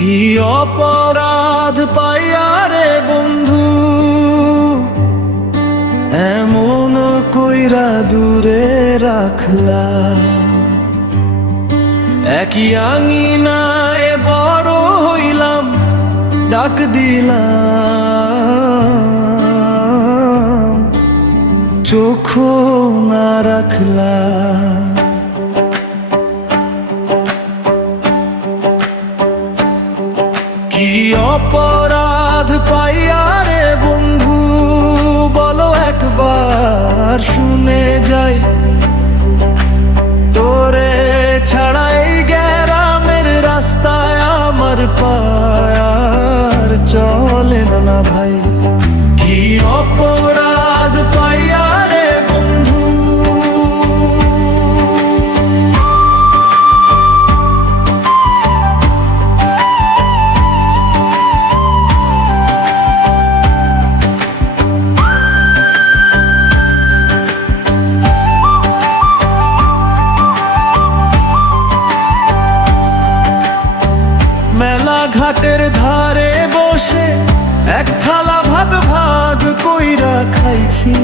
কি অপরাধ পাইয়া রে বন্ধু? এমন কইরা দূরে রাখলা। একই আঙিনায় বড় হইলাম, ডাক দিলাম। চোখ না রাখলা। কি অপরাধ পাইয়া রে বন্ধু? বলো একবার শুনে যাই। তোরে ছাড়াই গ্যারামের রাস্তায় আমার পায়ার চলে না ভাই। কি অপরাধ পাইয়া ঘাটের ধারে বসে এক থালা ভাত ভাগ কইরা খাইছি।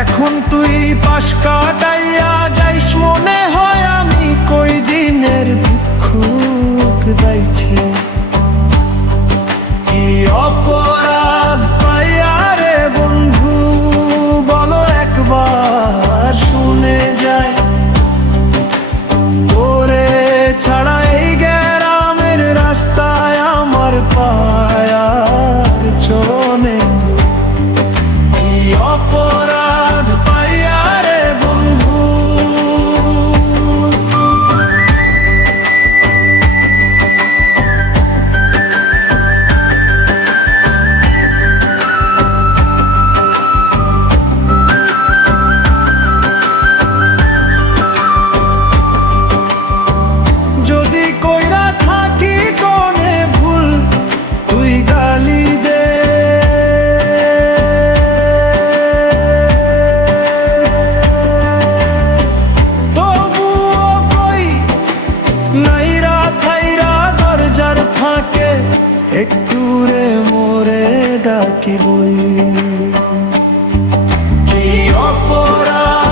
এখন তুই পাশ কাটাইয়া যাইস, মনে হয় আমি কই দিনের ভিক্ষুক দাইছি। কি অপরাধ আমার একটু রে মোরে ডাকি বই কি অপরাধ?